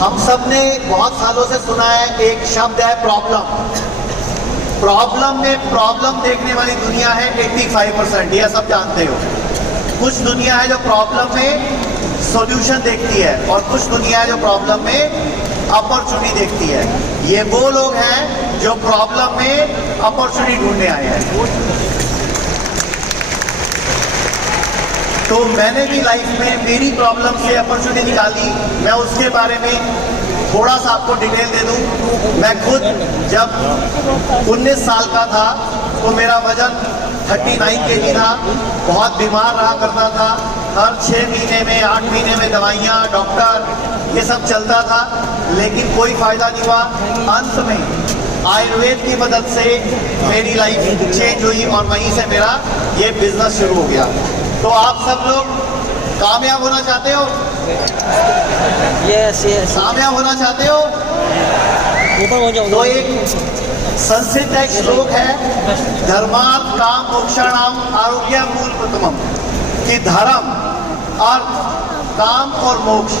हम सब ने बहुत सालों से सुना है एक शब्द है प्रॉब्लम। प्रॉब्लम में प्रॉब्लम देखने वाली दुनिया है 85%, यह सब जानते हो। कुछ दुनिया है जो प्रॉब्लम में सॉल्यूशन देखती है और कुछ दुनिया है जो प्रॉब्लम में अपॉर्चुनिटी देखती है। ये वो लोग हैं जो प्रॉब्लम में अपॉर्चुनिटी ढूंढने आए हैं। तो मैंने भी लाइफ में मेरी प्रॉब्लम से अपॉर्चुनिटी निकाली। मैं उसके बारे में थोड़ा सा आपको डिटेल दे दूं। मैं खुद जब 19 साल का था तो मेरा वजन 39 kg था। बहुत बीमार रहा करता था। हर 6 महीने में 8 महीने में दवाइयाँ, डॉक्टर, ये सब चलता था, लेकिन कोई फायदा नहीं हुआ। अंत में आयुर्वेद की मदद से मेरी लाइफ चेंज हुई और वहीं से मेरा ये बिजनेस शुरू हो गया। तो आप सब लोग कामयाब होना चाहते हो? यस यस, कामयाब होना चाहते हो? ऊपर हो जाओ। तो एक संस्कृत एक श्लोक है, धर्मार्थ काम मोक्षाणाम आरोग्य मूल प्रथमम, कि धर्म, अर्थ, काम और मोक्ष,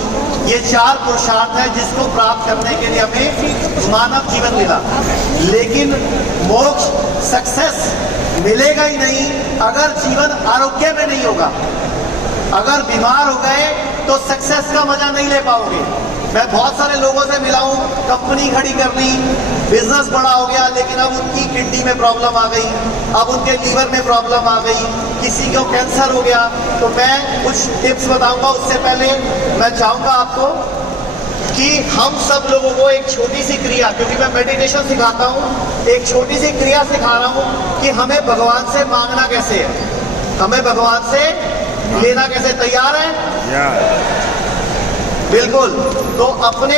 ये 4 पुरुषार्थ है जिसको प्राप्त करने के लिए हमें मानव जीवन मिला। लेकिन मोक्ष, सक्सेस मिलेगा ही नहीं अगर जीवन आरोग्य में नहीं होगा। अगर बीमार हो गए तो सक्सेस का मजा नहीं ले पाओगे। मैं बहुत सारे लोगों से मिला हूँ, कंपनी खड़ी कर ली, बिजनेस बड़ा हो गया, लेकिन अब उनकी किडनी में प्रॉब्लम आ गई, अब उनके लीवर में प्रॉब्लम आ गई, किसी को कैंसर हो गया। तो मैं कुछ टिप्स बताऊंगा। उससे पहले मैं चाहूंगा आपको कि हम सब लोगों को एक छोटी सी क्रिया, क्योंकि मैं मेडिटेशन सिखाता हूँ, एक छोटी सी क्रिया सिखा रहा हूँ कि हमें भगवान से मांगना कैसे है, हमें भगवान से लेना कैसे। तैयार है? बिल्कुल। तो अपने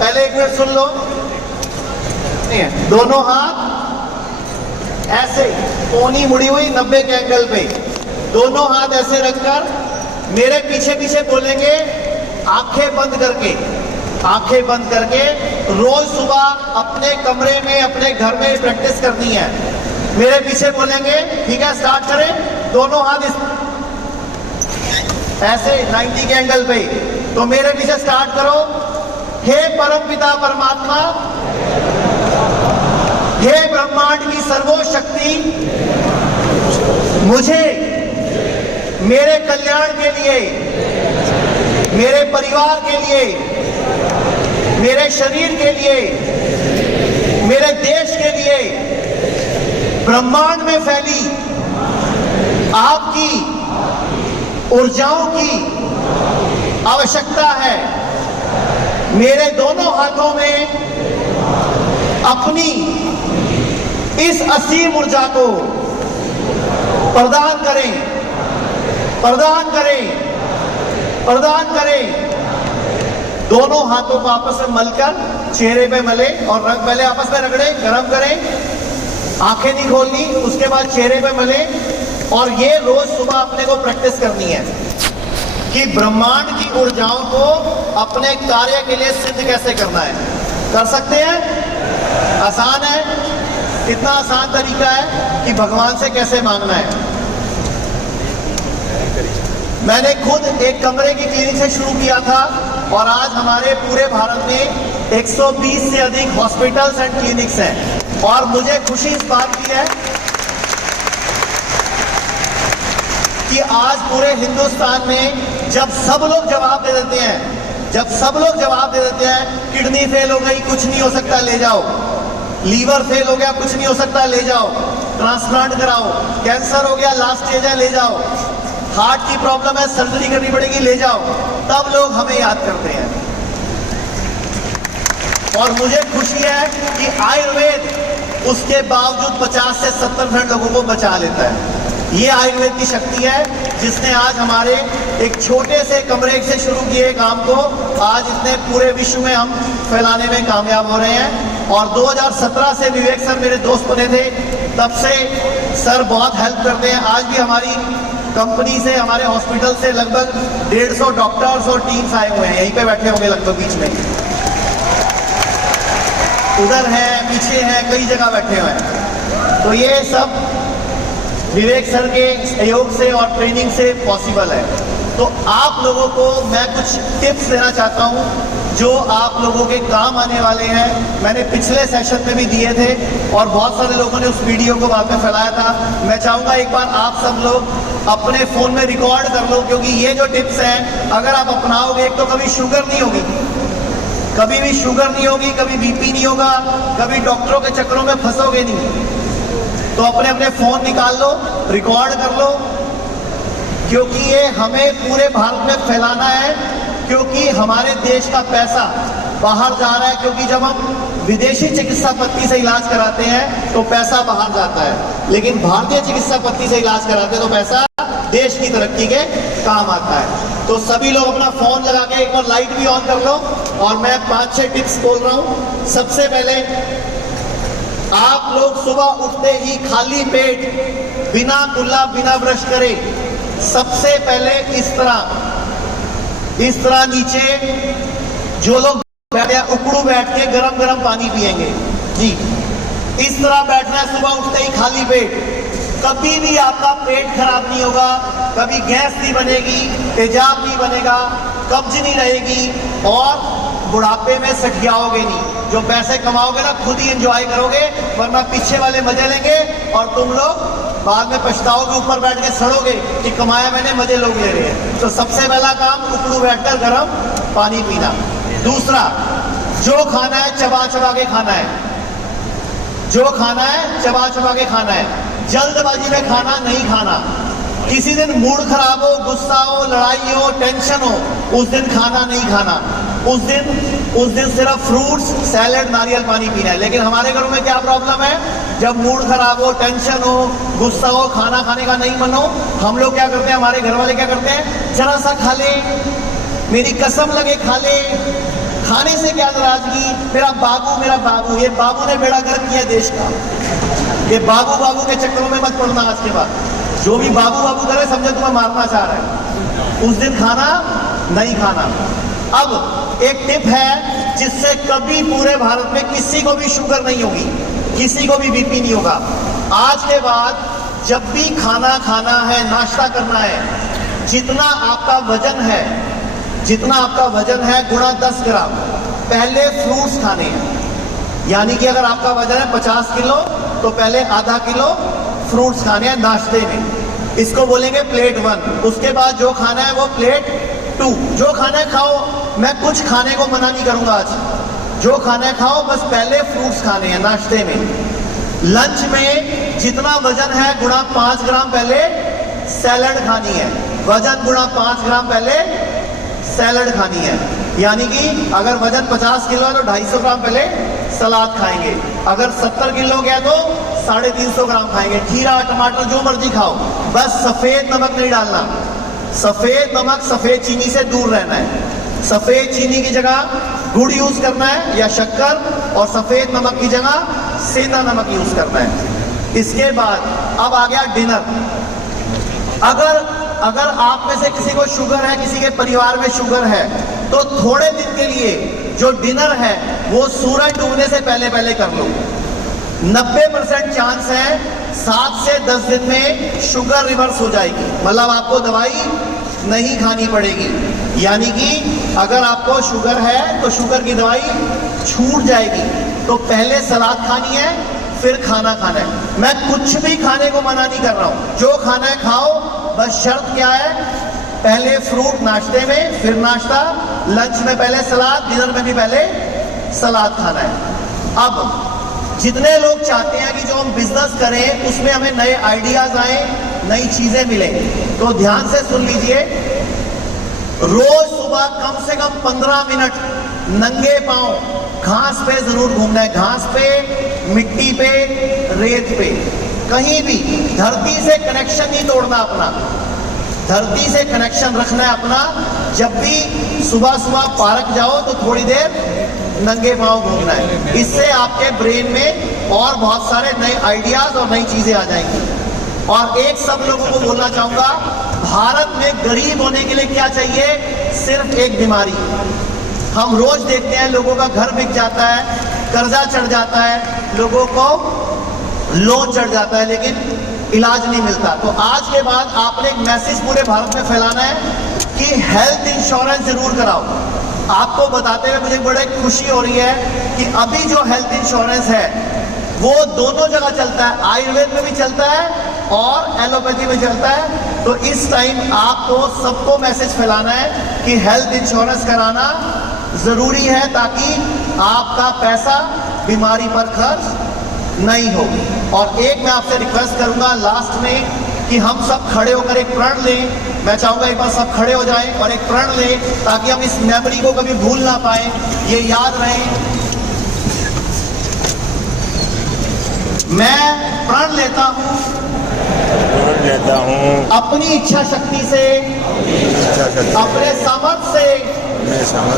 पहले एक मिनट सुन लो। दोनों हाथ ऐसे, कोनी मुड़ी हुई 90 के एंगल पे, दोनों हाथ ऐसे रखकर मेरे पीछे पीछे बोलेंगे, आंखें बंद करके, आंखें बंद करके। रोज सुबह अपने कमरे में, अपने घर में प्रैक्टिस करनी है। मेरे पीछे बोलेंगे, ठीक है? स्टार्ट करें। दोनों हाथ ऐसे 90 के एंगल पे। तो मेरे पीछे स्टार्ट करो। हे परमपिता परमात्मा, हे ब्रह्मांड की सर्वशक्ति, मुझे मेरे कल्याण के लिए, मेरे परिवार के लिए, मेरे शरीर के लिए, मेरे देश के लिए, ब्रह्मांड में फैली आपकी ऊर्जाओं की आवश्यकता है। मेरे दोनों हाथों में अपनी इस असीम ऊर्जा को प्रदान करें, प्रदान करें, प्रदान करें। दोनों हाथों को आपस में मलकर चेहरे पे मले और रंग पहले आपस में रगड़े, गर्म करें, आंखें नहीं खोलनी, उसके बाद चेहरे पे मले। और ये रोज सुबह अपने को प्रैक्टिस करनी है कि ब्रह्मांड की ऊर्जाओं को अपने कार्य के लिए सिद्ध कैसे करना है। कर सकते हैं? आसान है। इतना आसान तरीका है कि भगवान से कैसे मांगना है। मैंने खुद एक कमरे की क्लिनिक से शुरू किया था और आज हमारे पूरे भारत में 120 से अधिक हॉस्पिटल्स एंड क्लिनिक्स हैं। और मुझे खुशी इस बात की है कि आज पूरे हिंदुस्तान में जब सब लोग जवाब दे देते हैं, जब सब लोग जवाब दे देते हैं, किडनी फेल हो गई, कुछ नहीं हो सकता, ले जाओ। लीवर फेल हो गया, कुछ नहीं हो सकता, ले जाओ। ट्रांसप्लांट कराओ। कैंसर हो गया, लास्ट स्टेज है, ले जाओ। हार्ट की प्रॉब्लम है, सर्जरी करनी पड़ेगी, ले जाओ। तब लोग हमें याद करते हैं। और मुझे खुशी है कि आयुर्वेद उसके बावजूद 50 से 70% लोगों को बचा लेता है। ये आयुर्वेद की शक्ति है जिसने आज हमारे एक छोटे से कमरे से शुरू किए काम को आज इतने पूरे विश्व में हम फैलाने में कामयाब हो रहे हैं। और 2017 से विवेक सर मेरे दोस्त बने थे, तब से सर बहुत हेल्प करते हैं। आज भी हमारी कंपनी से, हमारे हॉस्पिटल से लगभग 150 डॉक्टर्स और टीम्स आए हुए हैं। यहीं पे बैठे होंगे लगभग बीच में, उधर हैं, पीछे हैं, कई जगह बैठे हुए हैं। तो ये सब विवेक सर के सहयोग से और ट्रेनिंग से पॉसिबल है। तो आप लोगों को मैं कुछ टिप्स देना चाहता हूँ जो आप लोगों के काम आने वाले हैं। मैंने पिछले सेशन में भी दिए थे और बहुत सारे लोगों ने उस वीडियो को बाद में फैलाया था। मैं चाहूँगा एक बार आप सब लोग अपने फ़ोन में रिकॉर्ड कर लो, क्योंकि ये जो टिप्स हैं अगर आप अपनाओगे, एक तो कभी शुगर नहीं होगी, कभी भी शुगर नहीं होगी, कभी बीपी नहीं होगा, कभी डॉक्टरों के चक्करों में फंसोगे नहीं। तो अपने अपने फ़ोन निकाल लो, रिकॉर्ड कर लो, क्योंकि ये हमें पूरे भारत में फैलाना है, क्योंकि हमारे देश का पैसा बाहर जा रहा है। क्योंकि जब हम विदेशी चिकित्सा पद्धति से इलाज कराते हैं तो पैसा बाहर जाता है, लेकिन भारतीय चिकित्सा पद्धति से इलाज कराते हैं तो पैसा देश की तरक्की के काम आता है। तो सभी लोग अपना फोन लगा के एक बार लाइट भी ऑन कर लो और मैं 5-6 टिप्स बोल रहा हूं। सबसे पहले, आप लोग सुबह उठते ही खाली पेट बिना कुल्ला बिना ब्रश करे सबसे पहले इस तरह नीचे जो लोग बैठे उकड़ू बैठ के गरम गरम पानी पिएंगे जी। इस तरह बैठना है सुबह उठते ही खाली पेट। कभी भी आपका पेट खराब नहीं होगा, कभी गैस नहीं बनेगी, तेजाब नहीं बनेगा, कब्ज नहीं रहेगी और बुढ़ापे में सठियाओगे नहीं। जो पैसे कमाओगे ना खुद ही एंजॉय करोगे, वरना पीछे वाले मजे लेंगे और तुम लोग बाद में पछताओगे, ऊपर बैठ के सड़ोगे कि कमाया मैंने, मजे लोग ले रहे हैं। तो सबसे पहला काम उकड़ू बैठकर गर्म पानी पीना। दूसरा, जो खाना है चबा चबा के खाना है, जो खाना है चबा चबा के खाना है। जल्दबाजी में खाना नहीं खाना। किसी दिन मूड खराब हो, गुस्सा हो, लड़ाई हो, टेंशन हो, उस दिन खाना नहीं खाना। उस दिन सिर्फ फ्रूट्स, सैलेड, नारियल पानी पीना है। लेकिन हमारे घरों में क्या प्रॉब्लम है, जब मूड खराब हो, टेंशन हो, गुस्सा हो, खाना खाने का नहीं मन हो, हम लोग क्या करते हैं, हमारे घर वाले क्या करते हैं, जरा सा खा ले, मेरी कसम लगे खा ले, खाने से क्या नाराजगी, मेरा बाबू, ये बाबू ने बेड़ा गर्क किया देश का। ये बाबू के चक्करों में मत पड़ना। आज के बाद जो भी बाबू करे समझे तुम्हें मारना चाह रहा है। उस दिन खाना नहीं खाना। अब एक टिप है जिससे कभी पूरे भारत में किसी को भी शुगर नहीं होगी, किसी को भी बीपी नहीं होगा। आज के बाद जब भी खाना खाना है, नाश्ता करना है, जितना आपका वजन है गुणा 10 ग्राम पहले फ्रूट्स खाने हैं। यानी कि अगर आपका वजन है 50 किलो तो पहले आधा किलो फ्रूट्स खाने हैं नाश्ते में। इसको बोलेंगे प्लेट 1। उसके बाद जो खाना है वो प्लेट 2। जो खाना है खाओ, मैं कुछ खाने को मना नहीं करूंगा आज। जो खाना है खाओ, बस पहले फ्रूट्स खाने हैं नाश्ते में। लंच में जितना वजन है गुणा 5 ग्राम पहले सैलड खानी है। वजन गुणा 5 ग्राम पहले सैलड खानी है। यानी कि अगर वजन 50 किलो है तो 250 ग्राम पहले सलाद खाएंगे। अगर 70 किलो गया तो 350 ग्राम खाएंगे। खीरा, टमाटर जो मर्जी खाओ, बस सफेद नमक नहीं डालना। सफेद नमक, सफेद चीनी से दूर रहना है। सफेद चीनी की जगह गुड़ यूज करना है या शक्कर, और सफेद नमक की जगह सेंधा नमक यूज करना है। इसके बाद अब आ गया डिनर। अगर आप में से किसी को शुगर है, किसी के परिवार में शुगर है, तो थोड़े दिन के लिए जो डिनर है वो सूरज डूबने से पहले कर लो। 90% चांस है 7 से 10 दिन में शुगर रिवर्स हो जाएगी। मतलब आपको दवाई नहीं खानी पड़ेगी। यानी कि अगर आपको शुगर है तो शुगर की दवाई छूट जाएगी। तो पहले सलाद खानी है, फिर खाना खाना है। मैं कुछ भी खाने को मना नहीं कर रहा हूं, जो खाना है खाओ। बस शर्त क्या है, पहले फ्रूट नाश्ते में, फिर नाश्ता, लंच में पहले सलाद, डिनर में भी पहले सलाद खाना है। अब जितने लोग चाहते हैं कि जो हम बिजनेस करें उसमें हमें नए आइडियाज आए, नई चीजें मिले, तो ध्यान से सुन लीजिए। रोज सुबह कम से कम 15 मिनट नंगे पांव घास पे जरूर घूमना है। घास पे, मिट्टी पे, रेत पे, कहीं भी। धरती से कनेक्शन नहीं तोड़ना अपना, धरती से कनेक्शन रखना है अपना। जब भी सुबह सुबह पार्क जाओ तो थोड़ी देर नंगे पांव घूमना है। इससे आपके ब्रेन में और बहुत सारे नए आइडियाज और नई चीजें आ जाएंगी। और एक सब लोगों को बोलना चाहूंगा, भारत में गरीब होने के लिए क्या चाहिए, सिर्फ एक बीमारी। हम रोज देखते हैं लोगों का घर बिक जाता है, कर्जा चढ़ जाता है, लोगों को लोन चढ़ जाता है, लेकिन इलाज नहीं मिलता। तो आज के बाद आपने एक मैसेज पूरे भारत में फैलाना है कि हेल्थ इंश्योरेंस जरूर कराओ। आपको बताते हुए मुझे बड़ी खुशी हो रही है कि अभी जो हेल्थ इंश्योरेंस है वो दोनों जगह चलता है, आयुर्वेद में भी चलता है और एलोपैथी में चलता है। तो इस टाइम आपको सबको मैसेज फैलाना है कि हेल्थ इंश्योरेंस कराना जरूरी है ताकि आपका पैसा बीमारी पर खर्च नहीं हो। और एक मैं आपसे रिक्वेस्ट करूंगा लास्ट में कि हम सब खड़े होकर एक प्रण लें। मैं चाहूंगा एक बार सब खड़े हो जाएं और एक प्रण लें ताकि हम इस मेमोरी को कभी भूल ना पाए, ये याद रहे। मैं प्रण लेता हूं अपनी इच्छा शक्ति से, अपने सामर्थ्य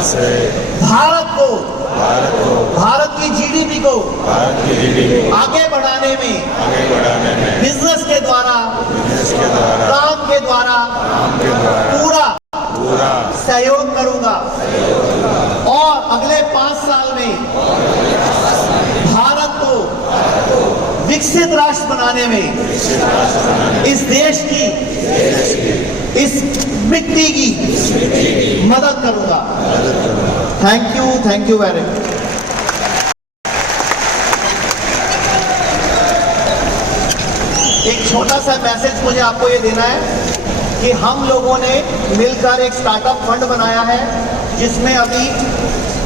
से भारत को, भारत की जीडीपी को आगे बढ़ाने में बिजनेस के द्वारा, काम के द्वारा पूरा सहयोग करूंगा और अगले 5 साल में भारत को विकसित राष्ट्र बनाने में इस देश की, इस मिट्टी की मदद करूंगा। Thank you very much. एक छोटा सा मैसेज मुझे आपको ये देना है कि हम लोगों ने मिलकर एक स्टार्टअप फंड बनाया है जिसमें अभी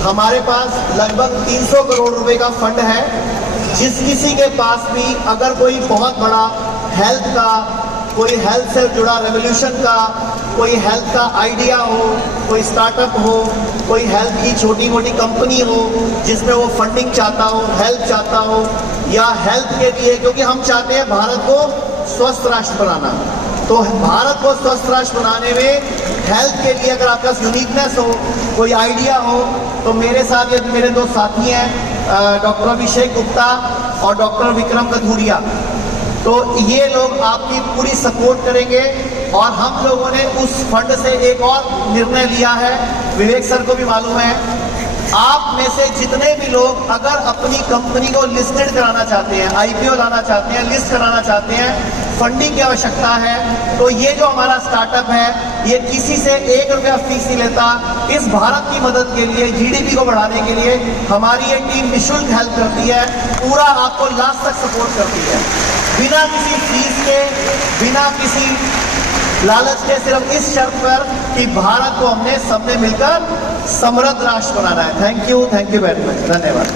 हमारे पास लगभग 300 करोड़ रुपए का फंड है। जिस किसी के पास भी अगर कोई बहुत बड़ा हेल्थ का, कोई हेल्थ से जुड़ा रेवोल्यूशन का, कोई हेल्थ का आइडिया हो, कोई स्टार्टअप हो, कोई हेल्थ की छोटी मोटी कंपनी हो जिसमें वो फंडिंग चाहता हो, हेल्प चाहता हो, या हेल्थ के लिए, क्योंकि हम चाहते हैं भारत को स्वस्थ राष्ट्र बनाना, तो भारत को स्वस्थ राष्ट्र बनाने में हेल्थ के लिए अगर आपका यूनिकनेस हो, कोई आइडिया हो, तो मेरे साथ ये मेरे दो साथी हैं डॉक्टर अभिषेक गुप्ता और डॉक्टर विक्रम कथूरिया, तो ये लोग आपकी पूरी सपोर्ट करेंगे। और हम लोगों ने उस फंड से एक और निर्णय लिया है, विवेक सर को भी मालूम है, आप में से जितने भी लोग अगर अपनी कंपनी को लिस्टेड कराना चाहते हैं, आईपीओ लाना चाहते हैं, लिस्ट कराना चाहते हैं, फंडिंग की आवश्यकता है, तो ये जो हमारा स्टार्टअप है ये किसी से 1 रुपया फीस नहीं लेता। इस भारत की मदद के लिए, जीडीपी को बढ़ाने के लिए हमारी ये टीम निःशुल्क हेल्प करती है, पूरा आपको लास्ट तक सपोर्ट करती है, बिना किसी फीस के, बिना किसी लालच के, सिर्फ इस शर्त पर कि भारत को हमने सबने मिलकर समृद्ध राष्ट्र बनाना है। थैंक यू वेरी मच, धन्यवाद।